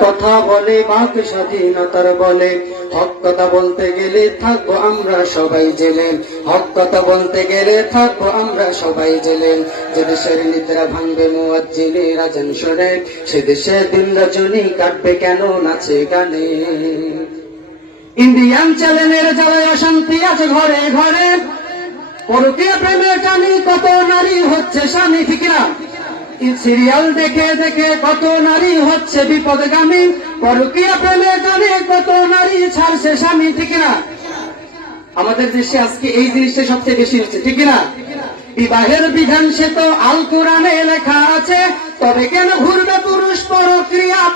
কথা বলে বাক স্বাধীনতার বলে। হক কথা বলতে গেলে থাকব আমরা সবাই জেলে। হক কথা বলতে গেলে থাকব আমরা সবাই জেলে। যে দেশের নিদ্রা ভাঙবে মুয়াজ্জিনে রাজন সরে সে দেশে দিন রজনী কাটবে কেন নাচে গানে। ইন্ডিয়ান চ্যানেলের জ্বালায় অশান্তি আছে ঘরে ঘরে। পরকীয় প্রেমের টানি কত নারী হচ্ছে স্বামী, ঠিক না? সিরিয়াল দেখে দেখে কত নারী হচ্ছে বিপদগামী, পরকিয়া পেলে গানে কত নারী ছাড়ছে স্বামী, ঠিক না আমাদের দেশে আজকে এই জিনিসটা সবচেয়ে বেশি হচ্ছে, ঠিক না বিবাহের বিধান সে তো আল কোরআনে লেখা আছে, তবে কেন ঘুরবে পরক্রিয়া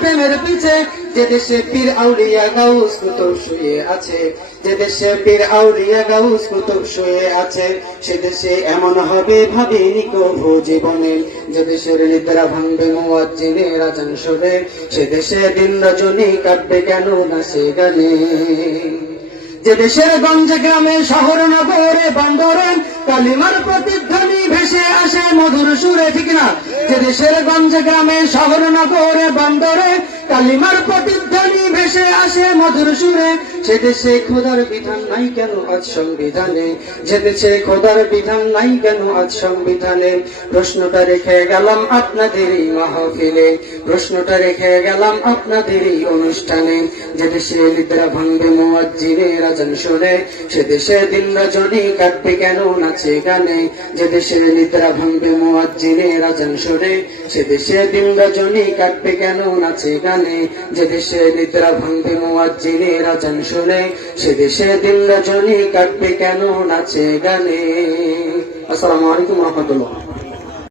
প্রেমের পিছে, যে দেশে পীর আউলিয়া গাউস কুতুব শুয়ে আছে, যে দেশে পীর আউলিয়া গাউস কুতুব শুয়ে আছে, সে দেশে এমন হবে ভাবিনি কভু জীবনে। যে দেশের নিদ্রা ভাঙবে মুয়াজ্জিনে রাজান সরে সে দেশে দিন রজনী কাটবে কেন না সে গানে। যে দেশের গঞ্জে গ্রামে শহর নগরে বন্দরে কালিমার প্রতিধ্বনি ভেসে আসে মধুর সুরে ঠিক না যে দেশের গঞ্জে গ্রামে শহর নগরে বন্দরে কালিমার প্রতিদ্ধ আসে মধুর সুরে দেশে খোদার বিধান নাই কেন আজ সংবিধানে? যে দেশে খোদার বিধান নাই কেন আজ সংবিধানে? প্রশ্নটা রেখে গেলাম আপনাদের এই মাহফিলে। প্রশ্নটা রেখে গেলাম আপনাদের এই অনুষ্ঠানে। যে দেশে নিদ্রা ভাঙবে মুয়াজ্জিনে রাজন শোনে, সে দেশে দিন রজনী কাটবে কেন নাচে গানে? যে দেশে নিদ্রা ভাঙবে মুয়াজ্জিনে রাজন শোনে, সে দেশে দিন রজনী কাটবে কেন নাচে গানে? যে দেশে নিদ্রা ভাঙবে মুয়াজ্জিনে আজান শুনে। সে দেশে দিন রজনী কাটবে কেন? নাচে গানে। আসসালামু আলাইকুম রহমতুল্লাহ।